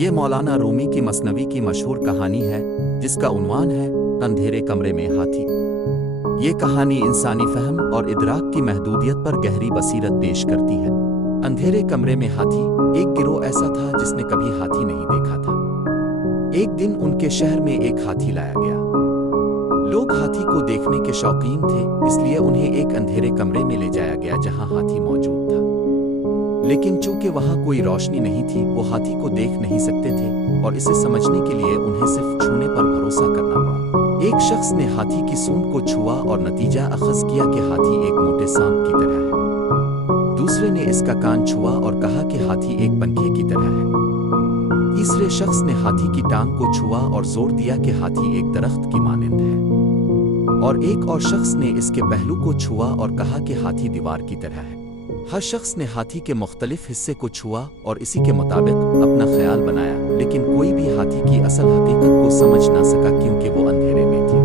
یہ مولانا رومی کی مثنوی کی مشہور کہانی ہے جس کا عنوان ہے اندھیرے کمرے میں ہاتھی۔ یہ کہانی انسانی فہم اور ادراک کی محدودیت پر گہری بصیرت پیش کرتی ہے۔ اندھیرے کمرے میں ہاتھی ایک گروہ ایسا تھا جس نے کبھی ہاتھی نہیں دیکھا تھا۔ ایک دن ان کے شہر میں ایک ہاتھی لایا گیا۔ لوگ ہاتھی کو دیکھنے کے شوقین تھے، اس لیے انہیں ایک اندھیرے کمرے میں لے جایا گیا جہاں ہاتھی موجود تھا۔ لیکن چونکہ وہاں کوئی روشنی نہیں تھی، وہ ہاتھی کو دیکھ نہیں سکتے تھے اور اسے سمجھنے کے لیے انہیں صرف چھونے پر بھروسہ کرنا پڑا۔ ایک شخص نے ہاتھی کی سونڈ کو چھوا اور نتیجہ اخذ کیا کہ ہاتھی ایک موٹے سانپ کی طرح ہے۔ دوسرے نے اس کا کان چھوا اور کہا کہ ہاتھی ایک پنکھے کی طرح ہے۔ تیسرے شخص نے ہاتھی کی ٹانگ کو چھوا اور زور دیا کہ ہاتھی ایک درخت کی مانند ہے۔ اور ایک اور شخص نے اس کے پہلو کو چھوا اور کہا کہ ہاتھی دیوار کی طرح ہے۔ ہر شخص نے ہاتھی کے مختلف حصے کو چھوا اور اسی کے مطابق اپنا خیال بنایا، لیکن کوئی بھی ہاتھی کی اصل حقیقت کو سمجھ نہ سکا کیونکہ وہ اندھیرے میں تھی۔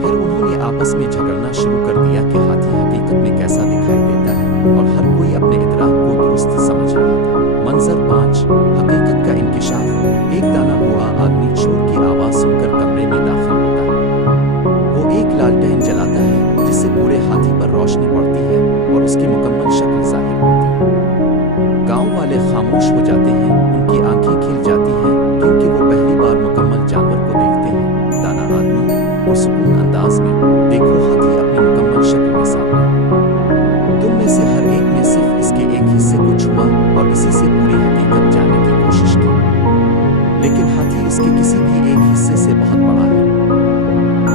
پھر انہوں نے آپس میں جھگڑنا شروع کر دیا کہ ہاتھی حقیقت میں کیسا دکھائی دیتا ہے، اور ہر کوئی اپنے ادراک کو درست سمجھ رہا تھا۔ منظر 5: حقیقت کا انکشاف۔ ایک دانا بوڑھا آدمی شور کی آواز سن کر کمرے میں داخل ہوتا ہے۔ وہ ایک لالٹین جلاتا ہے جس سے پورے ہاتھی پر روشنی پڑتی ہے اور اس کی مکمل شکل ظاہر ہوتی ہے۔ گاؤں والے خاموش ہو جاتے ہیں، ان کی آنکھیں کھل جاتی ہیں کیونکہ وہ پہلی بار مکمل جانور کو دیکھتے ہیں۔ دانا آدمی پرسکون انداز میں: دیکھو، ہاتھی اپنی مکمل شکل میں سامنے ہے۔ تم میں سے ہر ایک نے صرف اس کے ایک حصے کو چھوا اور اسی سے پوری حقیقت جاننے کی کوشش کی، لیکن ہاتھی اس کے کسی بھی ایک حصے سے بہت بڑا ہے۔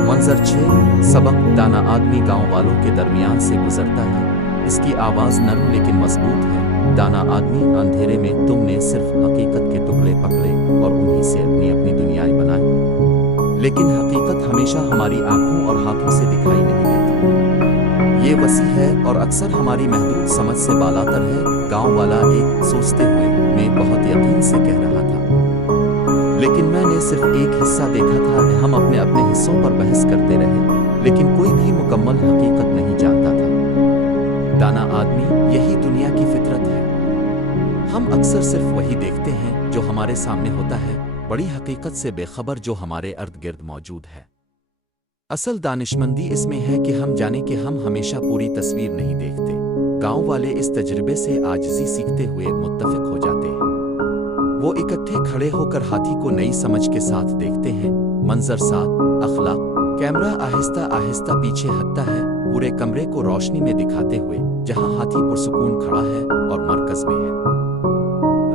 منظر 6: سبق۔ دانا آدمی گاؤں والوں کے درمیان سے گزرتا ہے۔ اس کی آواز نرم لیکن مضبوط ہے: دانا آدمی، اندھیرے میں تم نے صرف حقیقت کے ٹکڑے پکڑے اور انہی سے اپنی اپنی دنیائیں بنائی، لیکن حقیقت ہمیشہ ہماری آنکھوں اور ہاتھوں سے دکھائی نہیں دیتی۔ یہ وسیع ہے اور اکثر ہماری محدود سمجھ سے بالاتر ہے۔ گاؤں والا ایک سوچتے ہوئے میں بہت یقین سے کہہ رہا تھا، لیکن میں نے صرف ایک حصہ دیکھا تھا۔ ہم اپنے اپنے حصوں پر بحث کرتے رہے، لیکن کوئی بھی مکمل حقیقت نہیں جانتا تھا۔ دانا آدمی: یہی دنیا کی فطرت ہے۔ ہم اکثر صرف وہی دیکھتے ہیں جو ہمارے سامنے ہوتا ہے، بڑی حقیقت سے بے خبر جو ہمارے ارد گرد موجود ہے۔ اصل دانشمندی اس میں ہے کہ ہم جانیں کہ ہم ہمیشہ پوری تصویر نہیں دیکھتے۔ گاؤں والے اس تجربے سے عاجزی سیکھتے ہوئے متفق ہو جاتے ہیں۔ وہ اکٹھے کھڑے ہو کر ہاتھی کو نئی سمجھ کے ساتھ دیکھتے ہیں۔ منظر 7: اخلاق۔ کیمرہ آہستہ آہستہ پیچھے ہٹتا ہے، پورے کمرے کو روشنی میں دکھاتے ہوئے، جہاں ہاتھی پرسکون کھڑا ہے اور مرکز میں ہے۔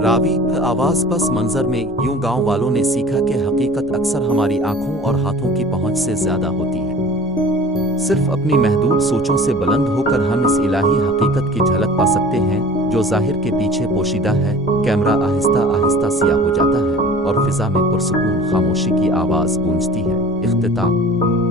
راوی: آواز پس منظر میں یوں گاؤں والوں نے سیکھا کہ حقیقت اکثر ہماری آنکھوں اور ہاتھوں کی پہنچ سے زیادہ ہوتی ہے۔ صرف اپنی محدود سوچوں سے بلند ہو کر ہم اس الہی حقیقت کی جھلک پا سکتے ہیں جو ظاہر کے پیچھے پوشیدہ ہے۔ کیمرہ آہستہ آہستہ سیاہ ہو جاتا ہے اور فضا میں پرسکون خاموشی کی آواز گونجتی ہے۔ اختتام۔